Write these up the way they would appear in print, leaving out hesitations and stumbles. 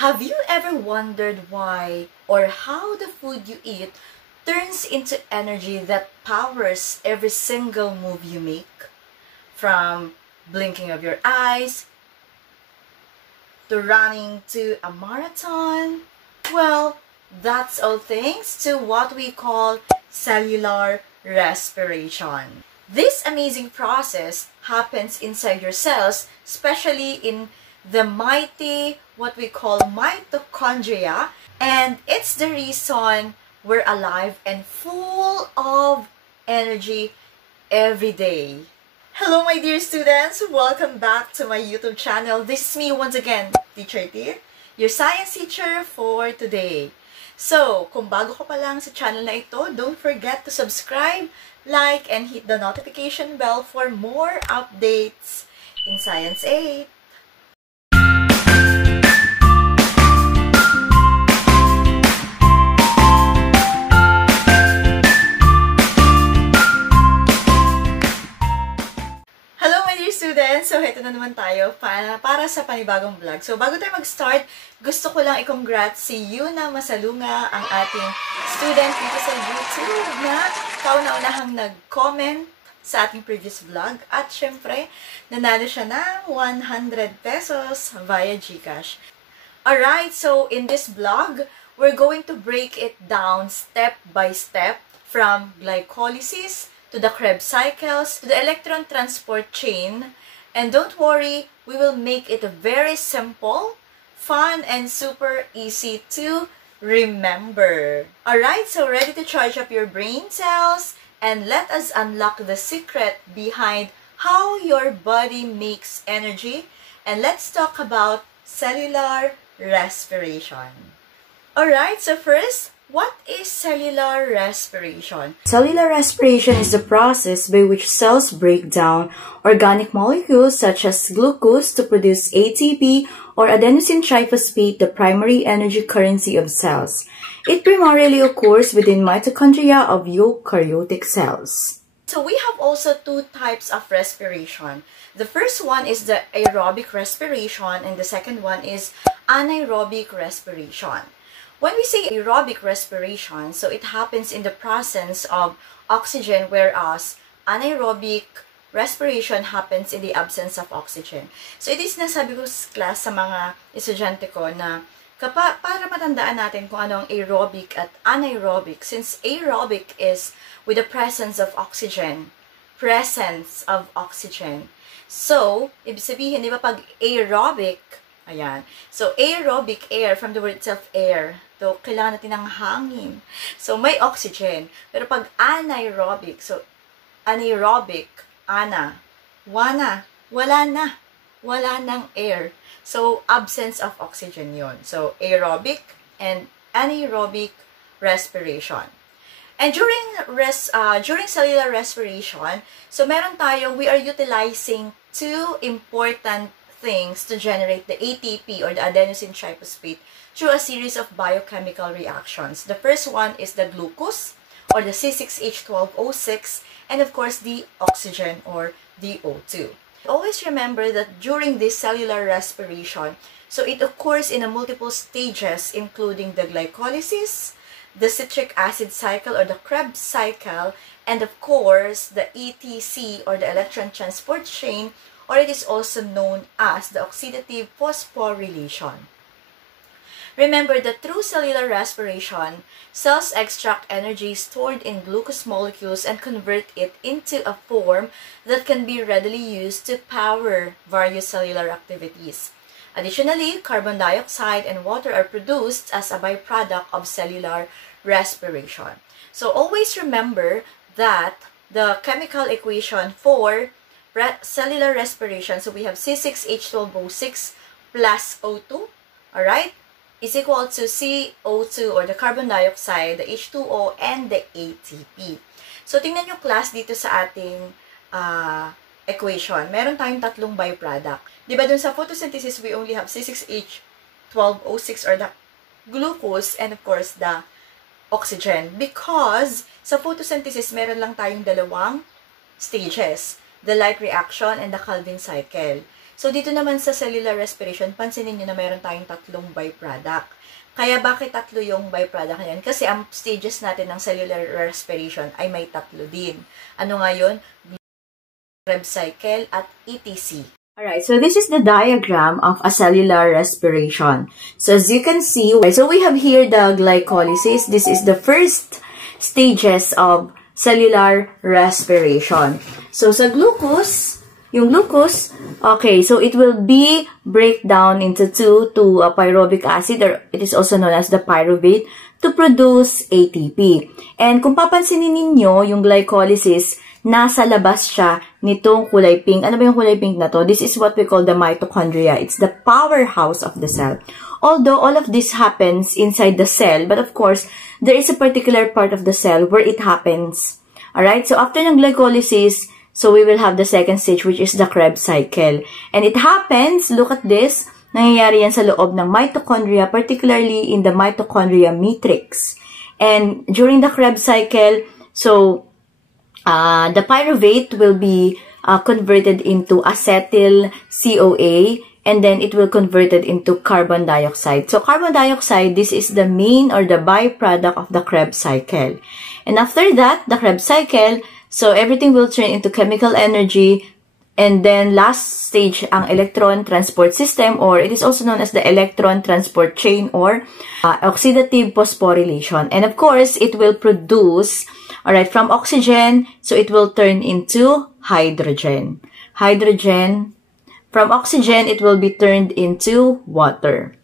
Have you ever wondered why or how the food you eat turns into energy that powers every single move you make? From blinking of your eyes to running to a marathon? Well, that's all thanks to what we call cellular respiration. This amazing process happens inside your cells, especially in the mighty, what we call mitochondria, and it's the reason we're alive and full of energy every day. Hello my dear students! Welcome back to my YouTube channel. This is me once again, Teacher T, your science teacher for today. So, kung bago ka pa lang sa channel na ito, don't forget to subscribe, like, and hit the notification bell for more updates in Science 8. Students, so ito na naman tayo para sa panibagong vlog. So bago tayo mag-start, gusto ko lang i-congrats si Yuna Masalunga, ang ating student dito sa YouTube na kauna-unahang nag-comment sa ating previous vlog. At syempre, nanalo siya ng 100 pesos via GCash. Alright, so in this vlog, we're going to break it down step by step from glycolysis to the Krebs cycles, to the electron transport chain. And don't worry, we will make it very simple, fun, and super easy to remember. Alright, so ready to charge up your brain cells? And let us unlock the secret behind how your body makes energy. And let's talk about cellular respiration. Alright, so first, what is cellular respiration? Cellular respiration is the process by which cells break down organic molecules such as glucose to produce ATP or adenosine triphosphate, the primary energy currency of cells. It primarily occurs within mitochondria of eukaryotic cells. So we have also two types of respiration. The first one is the aerobic respiration and the second one is anaerobic respiration. When we say aerobic respiration, so it happens in the presence of oxygen, whereas anaerobic respiration happens in the absence of oxygen. So it is nasabi ko sa class sa mga estudyante ko na para matandaan natin kung ano ang aerobic at anaerobic, since aerobic is with the presence of oxygen. So, ibig sabihin, di ba pag aerobic, ayan. So, aerobic air, from the word itself, air. So, kailangan natin ng hangin. So, may oxygen. Pero pag anaerobic, so, anaerobic, wala nang air. So, absence of oxygen yon. So, aerobic and anaerobic respiration. And during cellular respiration, so meron tayo, we are utilizing two important things to generate the ATP or the adenosine triphosphate through a series of biochemical reactions. The first one is the glucose or the C6H12O6 and of course the oxygen or the O2. Always remember that during this cellular respiration, so it occurs in a multiple stages including the glycolysis, the citric acid cycle or the Krebs cycle, and of course the ETC or the electron transport chain, or it is also known as the oxidative phosphorylation. Remember that through cellular respiration, cells extract energy stored in glucose molecules and convert it into a form that can be readily used to power various cellular activities. Additionally, carbon dioxide and water are produced as a byproduct of cellular respiration. So always remember that the chemical equation for cellular respiration, so we have C6H12O6 plus O2, alright, is equal to CO2 or the carbon dioxide, the H2O, and the ATP. So, tingnan nyo class dito sa ating equation. Meron tayong tatlong byproduct. Diba dun sa photosynthesis, we only have C6H12O6 or the glucose and of course the oxygen. Because sa photosynthesis, meron lang tayong dalawang stages. The light reaction and the Calvin cycle. So, dito naman sa cellular respiration, pansinin nyo na mayroon tayong tatlong byproduct. Kaya bakit tatlo yung byproduct na yan? Kasi ang stages natin ng cellular respiration ay may tatlo din. Ano nga yun? Krebs cycle at ETC. Alright, so this is the diagram of a cellular respiration. So as you can see, so we have here the glycolysis. This is the first stages of cellular respiration. So sa glucose, yung glucose, okay, so it will be break down into two to a pyruvic acid, or it is also known as the pyruvate, to produce ATP. And kung papansinin ninyo, yung glycolysis, nasa labas siya nitong kulay pink. Ano ba yung kulay pink na to? This is what we call the mitochondria. It's the powerhouse of the cell. Although all of this happens inside the cell, but of course, there is a particular part of the cell where it happens. Alright? So after ng glycolysis, so we will have the second stage, which is the Krebs cycle. And it happens, look at this, nangyayari yan sa loob ng mitochondria, particularly in the mitochondria matrix. And during the Krebs cycle, so the pyruvate will be converted into acetyl CoA, and then it will convert it into carbon dioxide. So carbon dioxide, this is the main or the byproduct of the Krebs cycle. And after that, the Krebs cycle, so everything will turn into chemical energy. And then last stage, ang electron transport system, or it is also known as the electron transport chain, or oxidative phosphorylation. And of course, it will produce, alright, from oxygen, so it will turn into hydrogen. Hydrogen, from oxygen, it will be turned into water.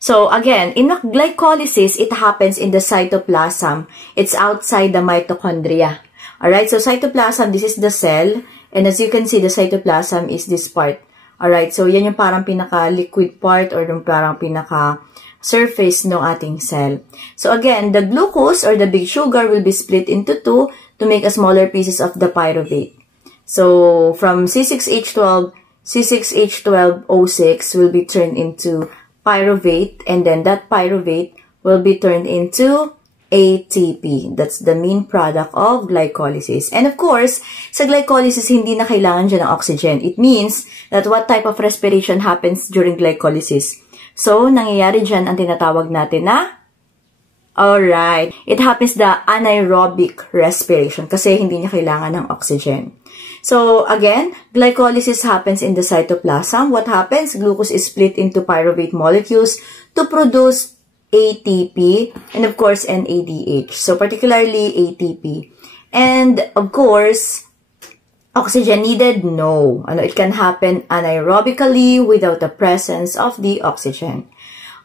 So again, in glycolysis, it happens in the cytoplasm. It's outside the mitochondria. Alright, so cytoplasm, this is the cell. And as you can see, the cytoplasm is this part. Alright, so yan yung parang pinaka-liquid part, or yung parang pinaka-surface ng ating cell. So again, the glucose or the big sugar will be split into two to make a smaller pieces of the pyruvate. So from C6H12, C6H12O6 will be turned into pyruvate, and then that pyruvate will be turned into ATP. That's the main product of glycolysis. And of course, sa glycolysis, hindi na kailangan dyan ng oxygen. It means that what type of respiration happens during glycolysis? So, nangyayari dyan ang tinatawag natin na, alright, it happens the anaerobic respiration kasi hindi niya kailangan ng oxygen. So, again, glycolysis happens in the cytoplasm. What happens? Glucose is split into pyruvate molecules to produce ATP, and of course, NADH. So, particularly ATP. And, of course, oxygen needed? No. It can happen anaerobically without the presence of the oxygen.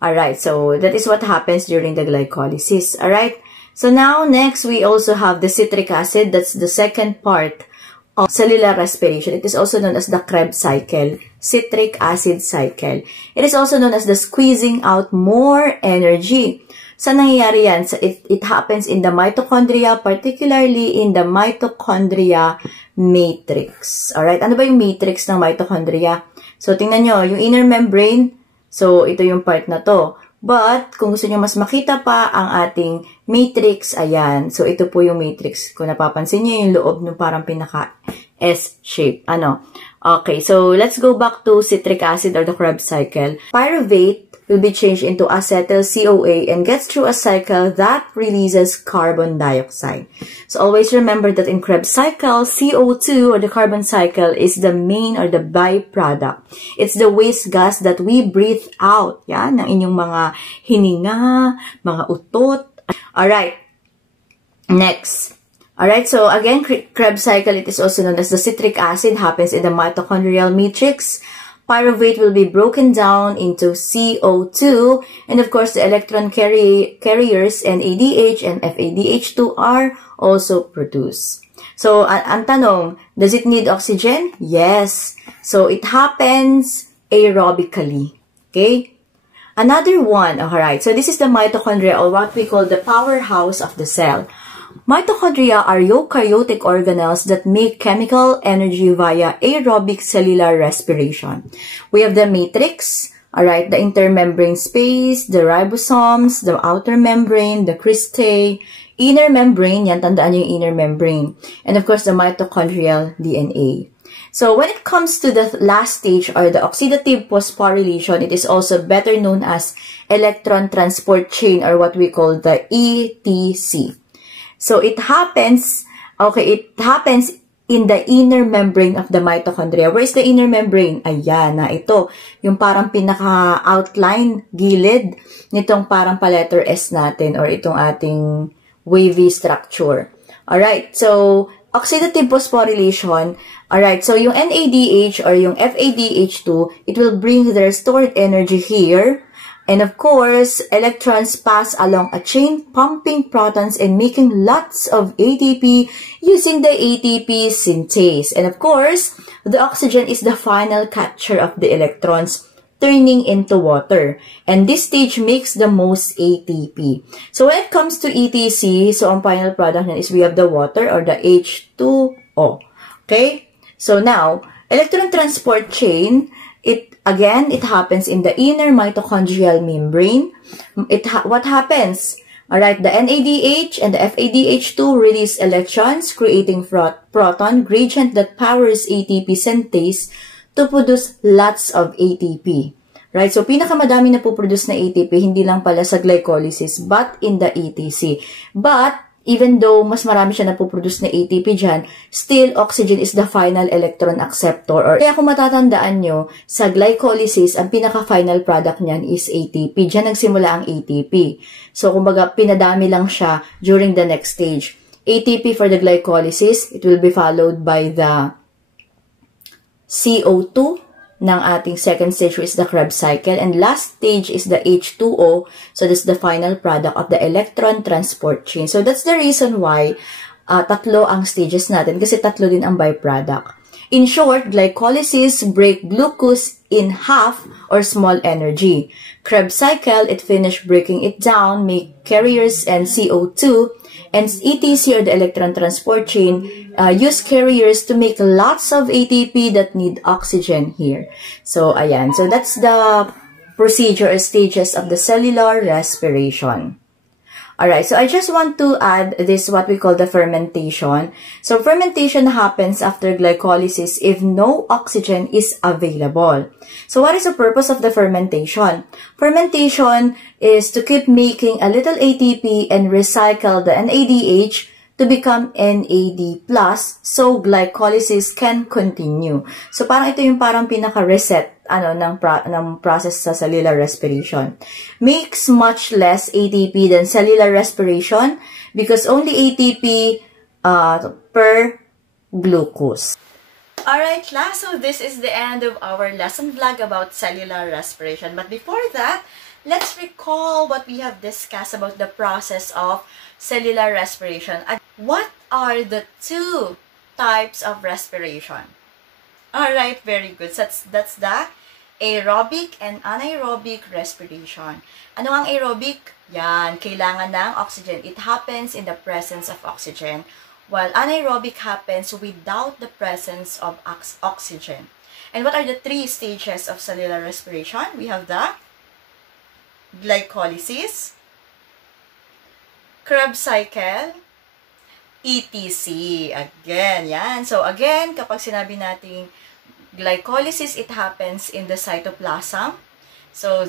Alright, so that is what happens during the glycolysis. Alright, so now, next, we also have the citric acid. That's the second part of cellular respiration. It is also known as the Krebs cycle, citric acid cycle. It is also known as the squeezing out more energy. Saan nangyayari yan? It happens in the mitochondria, particularly in the mitochondria matrix. Alright, ano ba yung matrix ng mitochondria? So, tingnan nyo, yung inner membrane, so ito yung part na to. But, kung gusto nyo mas makita pa ang ating matrix, ayan. So, ito po yung matrix. Kung napapansin nyo, yung loob ng parang pinaka-S-shape. Okay, so let's go back to citric acid or the Krebs cycle. Pyruvate will be changed into acetyl CoA and gets through a cycle that releases carbon dioxide. So, always remember that in Krebs cycle, CO2 or the carbon cycle is the main or the byproduct. It's the waste gas that we breathe out, yan, ng inyong mga hininga, mga utot. Alright, next. Alright, so again, Krebs cycle, it is also known as the citric acid, happens in the mitochondrial matrix. Pyruvate will be broken down into CO2, and of course, the electron carriers NADH and FADH2 are also produced. So, ang tanong, does it need oxygen? Yes. So, it happens aerobically. Okay? Another one, alright, so this is the mitochondria, or what we call the powerhouse of the cell. Mitochondria are eukaryotic organelles that make chemical energy via aerobic cellular respiration. We have the matrix, alright, the intermembrane space, the ribosomes, the outer membrane, the cristae, inner membrane, yan, tandaan yung inner membrane, and of course, the mitochondrial DNA. So when it comes to the last stage or the oxidative phosphorylation, it is also better known as electron transport chain or what we call the ETC. So it happens in the inner membrane of the mitochondria. Where is the inner membrane? Ayan na, ito. Yung parang pinaka-outline, gilid, nitong parang pa-letter S natin or itong ating wavy structure. Alright, so oxidative phosphorylation. Alright, so yung NADH or yung FADH2, it will bring their stored energy here. And of course, electrons pass along a chain, pumping protons and making lots of ATP using the ATP synthase. And of course, the oxygen is the final capture of the electrons, turning into water. And this stage makes the most ATP. So when it comes to ETC, so ang final product na is we have the water or the H2O. Okay? So now, electron transport chain, it happens in the inner mitochondrial membrane. What happens? Alright, the NADH and the FADH2 release electrons, creating proton gradient that powers ATP synthase to produce lots of ATP. Right? So, pinakamadami na po-produce na ATP, hindi lang pala sa glycolysis, but in the ETC. But, even though mas marami siya napoproduce na ATP dyan, still, oxygen is the final electron acceptor. Or, kaya kung matatandaan nyo, sa glycolysis, ang pinaka-final product niyan is ATP. Dyan nagsimula ang ATP. So, kumbaga, pinadami lang siya during the next stage. ATP for the glycolysis, it will be followed by the CO2 ng ating second stage, which is the Krebs cycle. And last stage is the H2O. So, that's the final product of the electron transport chain. So, that's the reason why tatlo ang stages natin kasi tatlo din ang byproduct. In short, glycolysis break glucose in half or small energy. Krebs cycle, it finish breaking it down, make carriers and CO2. And ETC or the electron transport chain use carriers to make lots of ATP that need oxygen here. So, ayan. So, that's the procedure or stages of the cellular respiration. Alright, so I just want to add this what we call the fermentation. So, fermentation happens after glycolysis if no oxygen is available. So, what is the purpose of the fermentation? Fermentation is to keep making a little ATP and recycle the NADH to become NAD+, so glycolysis can continue. So, parang ito yung parang pinaka-reset ng process sa cellular respiration. Makes much less ATP than cellular respiration because only ATP per glucose. Alright, class, so this is the end of our lesson vlog about cellular respiration. But before that, let's recall what we have discussed about the process of cellular respiration. What are the two types of respiration? Alright, very good. So that's the aerobic and anaerobic respiration. Ano ang aerobic? Yan, kailangan ng oxygen. It happens in the presence of oxygen, while anaerobic happens without the presence of oxygen. And what are the three stages of cellular respiration? We have the glycolysis, Krebs cycle, ETC. Again, yan. So, again, kapag sinabi nating glycolysis, it happens in the cytoplasm. So,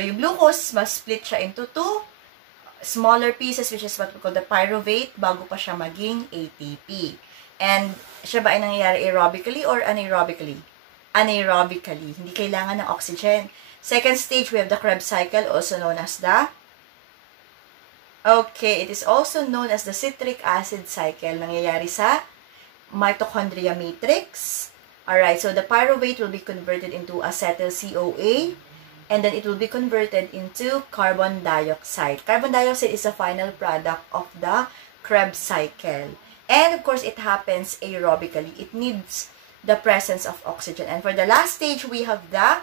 yung glucose, mas split siya into two smaller pieces, which is what we call the pyruvate, bago pa siya maging ATP. And, siya ba ay nangyayari aerobically or anaerobically? Anaerobically. Hindi kailangan ng oxygen. Second stage, we have the Krebs cycle, also known as the it is also known as the citric acid cycle. Nangyayari sa mitochondria matrix. Alright, so the pyruvate will be converted into acetyl-CoA, and then it will be converted into carbon dioxide. Carbon dioxide is the final product of the Krebs cycle. And of course, it happens aerobically. It needs the presence of oxygen. And for the last stage, we have the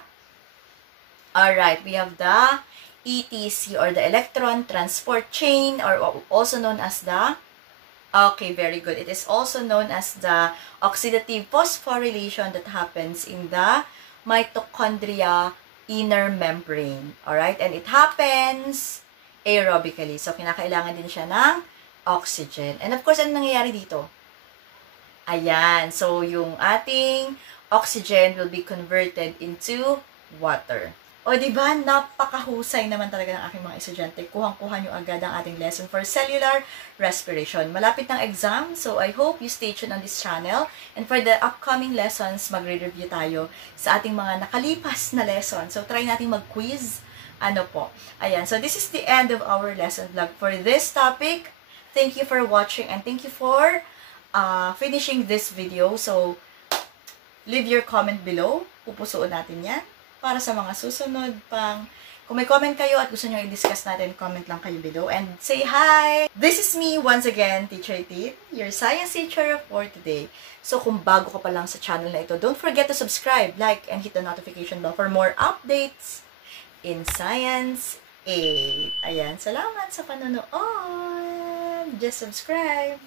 ETC or the electron transport chain, or also known as the very good. It is also known as the oxidative phosphorylation that happens in the mitochondria inner membrane. Alright? And it happens aerobically. So, kinakailangan din siya ng oxygen. And of course, ano nangyayari dito? Ayan. So, yung ating oxygen will be converted into water. O, di ba? Napakahusay naman talaga ng aking mga estudyante. Kuhang-kuha nyo agad ang ating lesson for cellular respiration. Malapit ng exam, so I hope you stay tuned on this channel. And for the upcoming lessons, magre-review tayo sa ating mga nakalipas na lesson. So, try natin mag-quiz. Ano po? Ayan. So, this is the end of our lesson vlog for this topic. Thank you for watching and thank you for finishing this video. So, leave your comment below. Pupusuan natin yan para sa mga susunod pang. Kung may comment kayo at gusto nyo i-discuss natin, comment lang kayo below and say hi! This is me once again, Teacher T, your science teacher for today. So, kung bago ka pa lang sa channel na ito, don't forget to subscribe, like, and hit the notification bell for more updates in Science 8. Ayan, salamat sa panonood! Just subscribe!